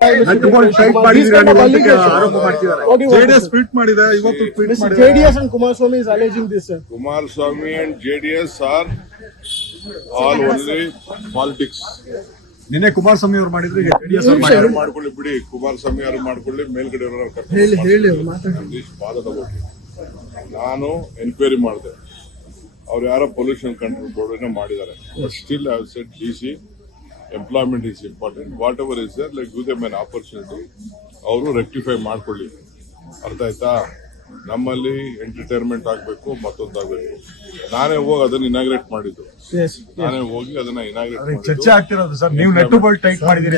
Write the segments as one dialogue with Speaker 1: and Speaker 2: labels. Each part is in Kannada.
Speaker 1: JDS and Kumaraswamy is alleging this, sir.
Speaker 2: Kumaraswamy and JDS are all only politics.
Speaker 3: ನಿನ್ನೆ ಕುಮಾರಸ್ವಾಮಿ ಅವರು ಮಾಡಿದ್ರು ಈಗ ಜೆಡಿಎಸ್ ಅವರು
Speaker 2: ಯಾರು
Speaker 3: ಮಾಡಿದ್ರು
Speaker 2: ಮಾಡ್ಕೊಳ್ಳಿ ಬಿಡಿ. ಕುಮಾರಸ್ವಾಮಿ ಅವರು ಮಾಡ್ಕೊಳ್ಳಿ ಮೇಲ್ಗಡೆ ಇರೋರು
Speaker 1: ಹೇಳಿ
Speaker 2: ಕರ್ಕೊಂಡು
Speaker 1: ಹೇಳಿ ಅವ್ರು ಮಾತಾಡಿ.
Speaker 2: ಒಂದಿಷ್ಟು ಬಾಧದ ಬಗ್ಗೆ ನಾನು ಎನ್ಕ್ವೈರಿ ಮಾಡಿದೆ. ಅವ್ರು ಯಾರೋ ಪೊಲ್ಯೂಷನ್ ಕಂಟ್ರೋಲ್ ಬೋರ್ಡ್ ಮಾಡಿದ್ದಾರೆ. Still I said D C employment is important whatever is there like give them an opportunity ಅವರು ರೆಕ್ಟಿಫೈ ಮಾಡ್ಕೊಳ್ಳಿ. ಅರ್ಥ ಆಯ್ತಾ? ನಮ್ಮಲ್ಲಿ ಎಂಟರ್ಟೈನ್ಮೆಂಟ್ ಆಗಬೇಕು ಮತ್ತೊಂದಾಗಬೇಕು ನಾನೇ ಹೋಗಿ ಅದನ್ನ ಇನಾಗ್ರೇಟ್ ಮಾಡಿದ್ದು. ನಾನೇ ಹೋಗಿ ಅದನ್ನ ಇನಾಗ್ರೇಟ್
Speaker 3: ಚರ್ಚೆ ಆಗ್ತಿರೋದು ಸರ್. ನೀವು ಟೈಟ್
Speaker 4: ಮಾಡಿದ್ರೆ.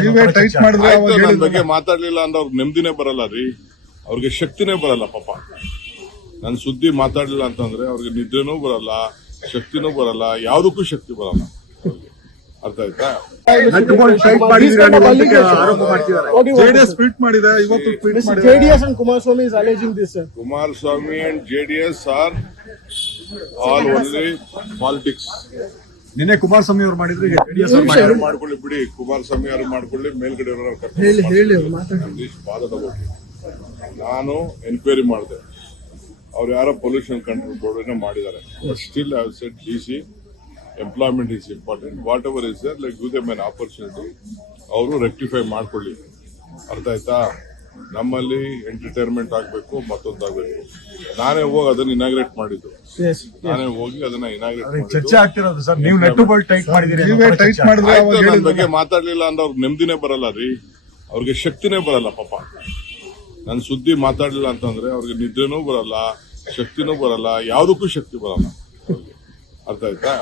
Speaker 2: ಬಗ್ಗೆ ಮಾತಾಡ್ಲಿಲ್ಲ ಅಂದ್ರೆ ಅವ್ರಿಗೆ ನೆಮ್ಮದಿನೇ ಬರಲ್ಲ ರೀ. ಅವ್ರಿಗೆ ಶಕ್ತಿನೇ ಬರಲ್ಲ ಪಾಪ. ನನ್ ಸುದ್ದಿ ಮಾತಾಡ್ಲಿಲ್ಲ ಅಂತಂದ್ರೆ ಅವ್ರಿಗೆ ನಿದ್ರೆನೂ ಬರಲ್ಲ ಶಕ್ತಿನೂ ಬರಲ್ಲ ಯಾವುದಕ್ಕೂ ಶಕ್ತಿ ಬರಲ್ಲ. ಅರ್ಥ ಆಯ್ತಾ?
Speaker 4: ಜೆಡಿಎಸ್ ಟ್ವೀಟ್ ಮಾಡಿದೆ ಇವತ್ತು ಟ್ವೀಟ್ ಮಾಡಿದೆ.
Speaker 1: alleging this, sir.
Speaker 2: Kumaraswamy and JDS are all only politics
Speaker 3: ನಿನ್ನೆ ಕುಮಾರಸ್ವಾಮಿ ಅವರು ಮಾಡಿದ್ರು ಈಗ ಜೆಡಿಎಸ್
Speaker 2: ಮಾಡ್ಕೊಳ್ಳಿ ಬಿಡಿ. ಕುಮಾರಸ್ವಾಮಿ ಅವರು ಮಾಡ್ಕೊಳ್ಳಿ ಮೇಲ್ಗಡೆ
Speaker 1: ಹೇಳಿ ಹೇಳಿ
Speaker 2: ಬಗ್ಗೆ ನಾನು ಎನ್ಕ್ವೈರಿ ಮಾಡಿದೆ. ಅವ್ರು ಯಾರೋ ಪೊಲ್ಯೂಷನ್ ಕಂಟ್ರೋಲ್ ಬೋರ್ಡ್ ಮಾಡಿದ್ದಾರೆ. Still I said D C employment is important whatever is there like give them an opportunity ಅವರು ರೆಕ್ಟಿಫೈ ಮಾಡ್ಕೊಳ್ಳಿ ಅರ್ಥ ಆಯ್ತಾ ನಮ್ಮಲ್ಲಿ ಎಂಟರ್ಟೈನ್ಮೆಂಟ್ ಆಗಬೇಕು ಮತ್ತೊಂದಾಗಬೇಕು ನಾನೇ ಹೋಗಿ ಅದನ್ನ ಇನಾಗ್ರೇಟ್ ಮಾಡಿದ್ದು
Speaker 1: Yes.
Speaker 2: ನಾನೇ ಹೋಗಿ ಅದನ್ನ ಇನಾಗ್ರೇಟ್
Speaker 3: ಚರ್ಚೆ
Speaker 2: ಮಾಡಿದ್ದು
Speaker 3: ಆಗ್ತಿರೋದು ಸರ್. ನೀವು ನೆಟ್ಟು ಬೋಲ್ಟ್ ಟೈಟ್ ಮಾಡಿದ್ದೀರಿ ಅನ್ನೋ
Speaker 4: ನೀವೇ
Speaker 3: ಥರ
Speaker 4: ಟೈಟ್
Speaker 3: ಚರ್ಚೆ
Speaker 4: ಮಾಡಿದ್ರೆ.
Speaker 2: ಬಗ್ಗೆ ಮಾತಾಡ್ಲಿಲ್ಲ ಅಂದ್ರೆ ಅವ್ರಿಗೆ ನೆಮ್ಮದಿನೇ ಬರಲ್ಲ ರೀ. ಅವ್ರಿಗೆ ಶಕ್ತಿನೇ ಬರಲ್ಲ ಪಾಪ. ನನ್ ಸುದ್ದಿ ಮಾತಾಡ್ಲಿಲ್ಲ ಅಂತಂದ್ರೆ ಅವ್ರಿಗೆ ನಿದ್ರೆನೂ ಬರಲ್ಲ ಶಕ್ತಿನೂ ಬರಲ್ಲ ಯಾವುದಕ್ಕೂ ಶಕ್ತಿ ಬರಲ್ಲ. ಅರ್ಥ ಆಯ್ತಾ?